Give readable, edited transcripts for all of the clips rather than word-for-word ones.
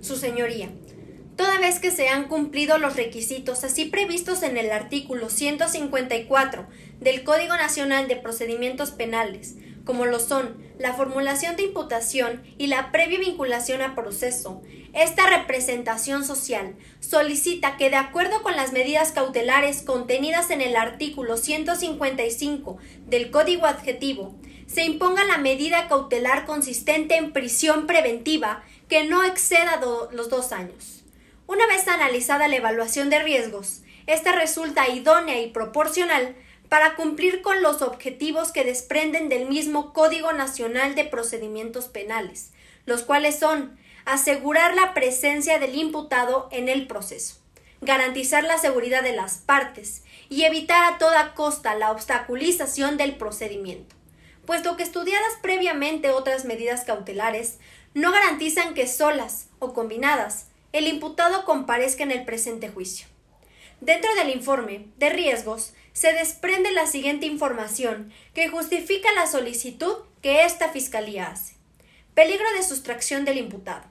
Su señoría, toda vez que se han cumplido los requisitos así previstos en el artículo 154 del Código Nacional de Procedimientos Penales, como lo son la formulación de imputación y la previa vinculación a proceso, esta representación social solicita que, de acuerdo con las medidas cautelares contenidas en el artículo 155 del Código Adjetivo, se imponga la medida cautelar consistente en prisión preventiva que no exceda los 2 años. Una vez analizada la evaluación de riesgos, esta resulta idónea y proporcional para cumplir con los objetivos que desprenden del mismo Código Nacional de Procedimientos Penales, los cuales son asegurar la presencia del imputado en el proceso, garantizar la seguridad de las partes y evitar a toda costa la obstaculización del procedimiento, puesto que estudiadas previamente otras medidas cautelares no garantizan que solas o combinadas el imputado comparezca en el presente juicio. Dentro del informe de riesgos se desprende la siguiente información que justifica la solicitud que esta Fiscalía hace. Peligro de sustracción del imputado.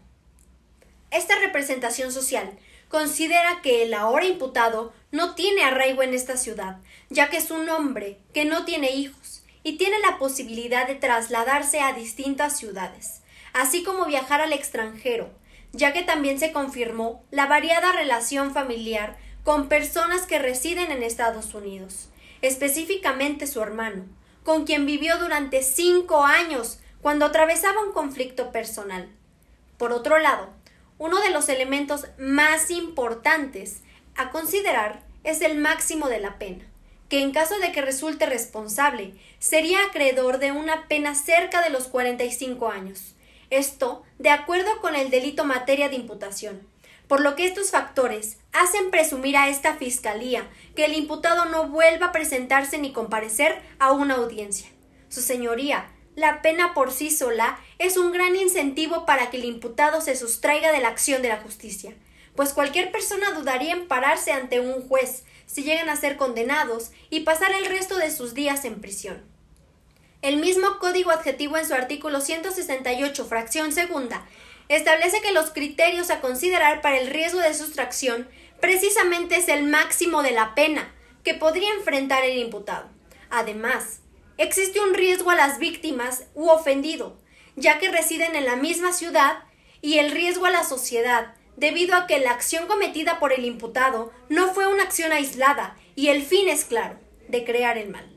Esta representación social considera que el ahora imputado no tiene arraigo en esta ciudad, ya que es un hombre que no tiene hijos y tiene la posibilidad de trasladarse a distintas ciudades, así como viajar al extranjero, ya que también se confirmó la variada relación familiar con personas que residen en Estados Unidos, específicamente su hermano, con quien vivió durante 5 años cuando atravesaba un conflicto personal. Por otro lado, uno de los elementos más importantes a considerar es el máximo de la pena, que en caso de que resulte responsable, sería acreedor de una pena cerca de los 45 años. Esto de acuerdo con el delito materia de imputación, por lo que estos factores hacen presumir a esta Fiscalía que el imputado no vuelva a presentarse ni comparecer a una audiencia. Su señoría, la pena por sí sola es un gran incentivo para que el imputado se sustraiga de la acción de la justicia, pues cualquier persona dudaría en pararse ante un juez si llegan a ser condenados y pasar el resto de sus días en prisión. El mismo Código Adjetivo en su artículo 168, fracción segunda, establece que los criterios a considerar para el riesgo de sustracción precisamente es el máximo de la pena que podría enfrentar el imputado. Además, existe un riesgo a las víctimas u ofendido, ya que residen en la misma ciudad, y el riesgo a la sociedad, debido a que la acción cometida por el imputado no fue una acción aislada y el fin es claro, de crear el mal.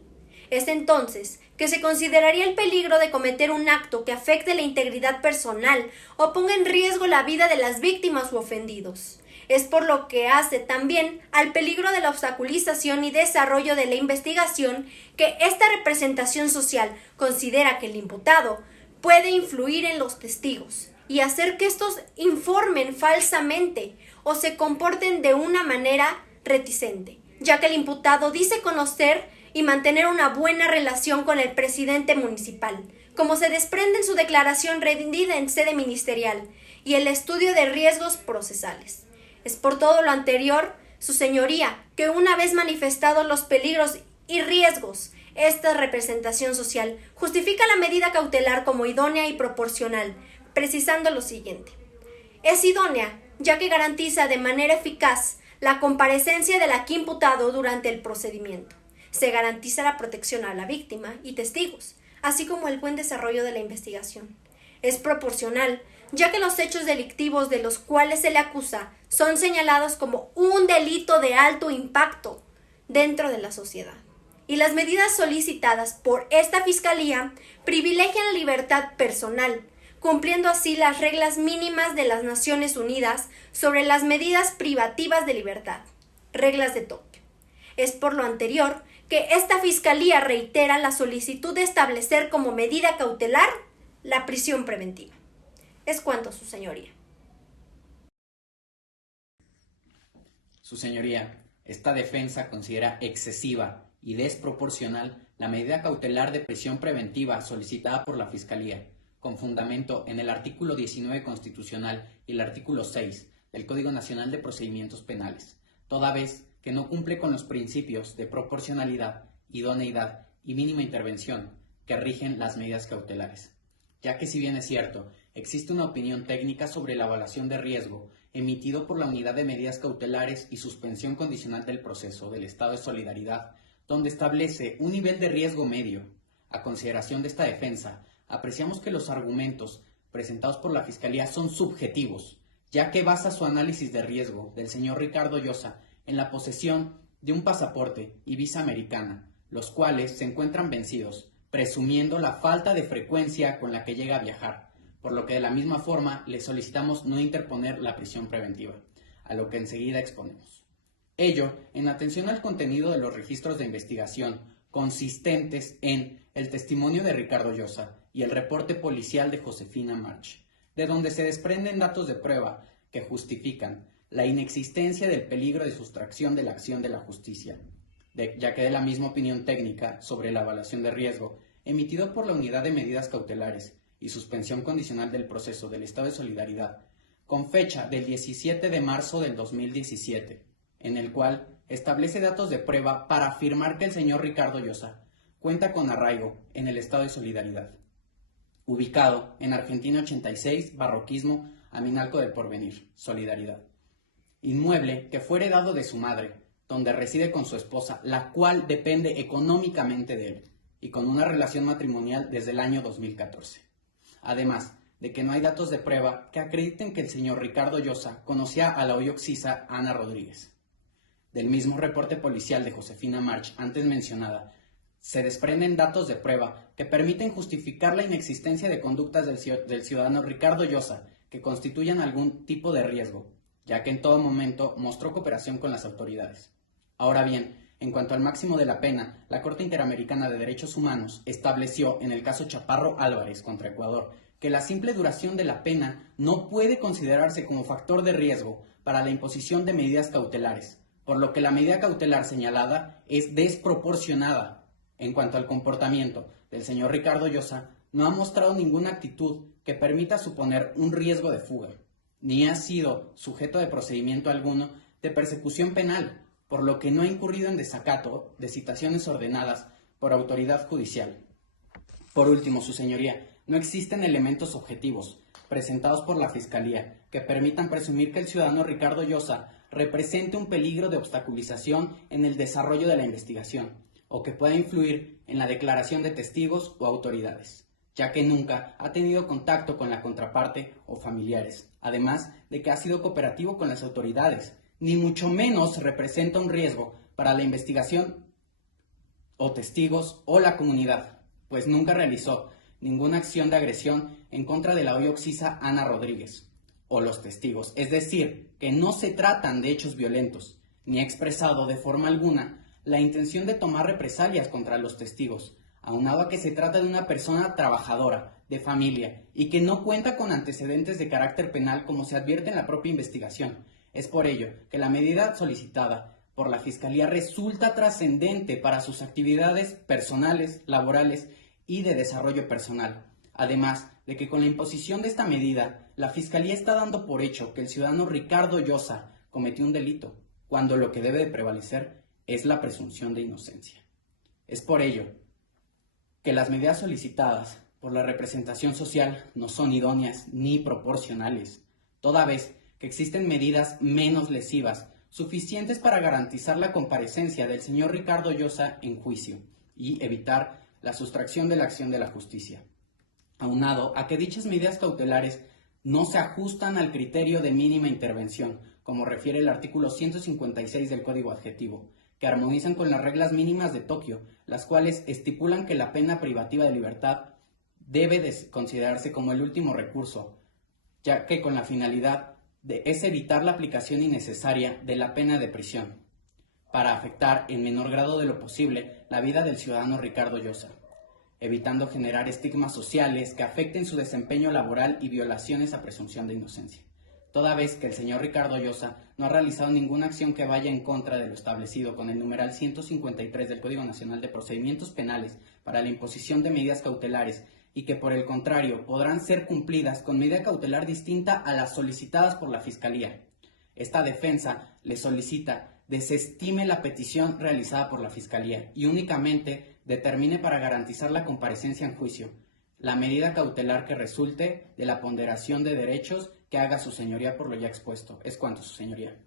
Es entonces que se consideraría el peligro de cometer un acto que afecte la integridad personal o ponga en riesgo la vida de las víctimas u ofendidos. Es por lo que hace también al peligro de la obstaculización y desarrollo de la investigación que esta representación social considera que el imputado puede influir en los testigos y hacer que estos informen falsamente o se comporten de una manera reticente, ya que el imputado dice conocer y mantener una buena relación con el presidente municipal, como se desprende en su declaración rendida en sede ministerial y el estudio de riesgos procesales. Es por todo lo anterior, su señoría, que una vez manifestados los peligros y riesgos, esta representación social justifica la medida cautelar como idónea y proporcional, precisando lo siguiente. Es idónea, ya que garantiza de manera eficaz la comparecencia del aquí imputado durante el procedimiento. Se garantiza la protección a la víctima y testigos, así como el buen desarrollo de la investigación. Es proporcional, ya que los hechos delictivos de los cuales se le acusa son señalados como un delito de alto impacto dentro de la sociedad. Y las medidas solicitadas por esta Fiscalía privilegian la libertad personal, cumpliendo así las reglas mínimas de las Naciones Unidas sobre las medidas privativas de libertad, reglas de Tokio. Es por lo anterior que esta Fiscalía reitera la solicitud de establecer como medida cautelar la prisión preventiva. Es cuanto, su señoría. Su señoría, esta defensa considera excesiva y desproporcional la medida cautelar de prisión preventiva solicitada por la Fiscalía, con fundamento en el artículo 19 constitucional y el artículo 6 del Código Nacional de Procedimientos Penales, toda vez que no cumple con los principios de proporcionalidad, idoneidad y mínima intervención que rigen las medidas cautelares, ya que si bien es cierto existe una opinión técnica sobre la evaluación de riesgo emitido por la Unidad de Medidas Cautelares y Suspensión Condicional del Proceso del Estado de Solidaridad, donde establece un nivel de riesgo medio. A consideración de esta defensa, apreciamos que los argumentos presentados por la Fiscalía son subjetivos, ya que basa su análisis de riesgo del señor Ricardo Llosa en la posesión de un pasaporte y visa americana, los cuales se encuentran vencidos, presumiendo la falta de frecuencia con la que llega a viajar, por lo que de la misma forma le solicitamos no interponer la prisión preventiva, a lo que enseguida exponemos. Ello en atención al contenido de los registros de investigación consistentes en el testimonio de Ricardo Llosa y el reporte policial de Josefina March, de donde se desprenden datos de prueba que justifican la inexistencia del peligro de sustracción de la acción de la justicia, ya que de la misma opinión técnica sobre la evaluación de riesgo emitido por la Unidad de Medidas Cautelares y Suspensión Condicional del Proceso del Estado de Solidaridad, con fecha del 17 de marzo del 2017, en el cual establece datos de prueba para afirmar que el señor Ricardo Llosa cuenta con arraigo en el Estado de Solidaridad, ubicado en Argentina 86, Barroquismo, Aminalco del Porvenir, Solidaridad. Inmueble que fue heredado de su madre, donde reside con su esposa, la cual depende económicamente de él, y con una relación matrimonial desde el año 2014. Además de que no hay datos de prueba que acrediten que el señor Ricardo Llosa conocía a la hoy occisa Ana Rodríguez. Del mismo reporte policial de Josefina March antes mencionada, se desprenden datos de prueba que permiten justificar la inexistencia de conductas del ciudadano Ricardo Llosa que constituyan algún tipo de riesgo, ya que en todo momento mostró cooperación con las autoridades. Ahora bien, en cuanto al máximo de la pena, la Corte Interamericana de Derechos Humanos estableció en el caso Chaparro Álvarez contra Ecuador que la simple duración de la pena no puede considerarse como factor de riesgo para la imposición de medidas cautelares, por lo que la medida cautelar señalada es desproporcionada. En cuanto al comportamiento del señor Ricardo Llosa, no ha mostrado ninguna actitud que permita suponer un riesgo de fuga, ni ha sido sujeto de procedimiento alguno de persecución penal, por lo que no ha incurrido en desacato de citaciones ordenadas por autoridad judicial. Por último, su señoría, no existen elementos objetivos presentados por la Fiscalía que permitan presumir que el ciudadano Ricardo Llosa represente un peligro de obstaculización en el desarrollo de la investigación o que pueda influir en la declaración de testigos o autoridades, ya que nunca ha tenido contacto con la contraparte o familiares, además de que ha sido cooperativo con las autoridades, ni mucho menos representa un riesgo para la investigación o testigos o la comunidad, pues nunca realizó ninguna acción de agresión en contra de la hoy occisa Ana Rodríguez o los testigos, es decir, que no se tratan de hechos violentos, ni ha expresado de forma alguna la intención de tomar represalias contra los testigos, aunado a que se trata de una persona trabajadora, de familia, y que no cuenta con antecedentes de carácter penal como se advierte en la propia investigación. Es por ello que la medida solicitada por la Fiscalía resulta trascendente para sus actividades personales, laborales y de desarrollo personal. Además de que con la imposición de esta medida, la Fiscalía está dando por hecho que el ciudadano Ricardo Llosa cometió un delito, cuando lo que debe de prevalecer es la presunción de inocencia. Es por ello que las medidas solicitadas por la representación social no son idóneas ni proporcionales, toda vez que existen medidas menos lesivas, suficientes para garantizar la comparecencia del señor Ricardo Llosa en juicio y evitar la sustracción de la acción de la justicia, aunado a que dichas medidas cautelares no se ajustan al criterio de mínima intervención, como refiere el artículo 156 del Código Adjetivo, que armonizan con las reglas mínimas de Tokio, las cuales estipulan que la pena privativa de libertad debe de considerarse como el último recurso, ya que con la finalidad es evitar la aplicación innecesaria de la pena de prisión, para afectar en menor grado de lo posible la vida del ciudadano Ricardo Llosa, evitando generar estigmas sociales que afecten su desempeño laboral y violaciones a presunción de inocencia, toda vez que el señor Ricardo Llosa no ha realizado ninguna acción que vaya en contra de lo establecido con el numeral 153 del Código Nacional de Procedimientos Penales para la imposición de medidas cautelares y que por el contrario podrán ser cumplidas con medida cautelar distinta a las solicitadas por la Fiscalía. Esta defensa le solicita desestime la petición realizada por la Fiscalía y únicamente determine para garantizar la comparecencia en juicio La medida cautelar que resulte de la ponderación de derechos que haga su señoría por lo ya expuesto. Es cuanto, su señoría.